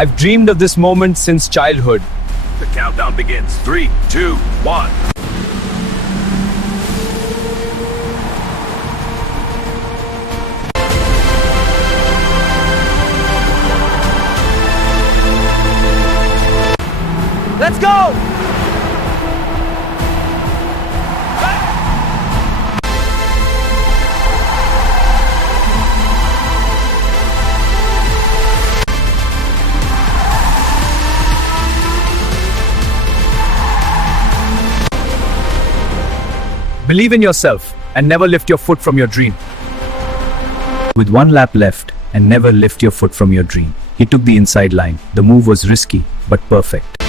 I've dreamed of this moment since childhood. The countdown begins. 3, 2, 1. Let's go! Believe in yourself and never lift your foot from your dream. With one lap left and never lift your foot from your dream. He took the inside line. The move was risky, but perfect.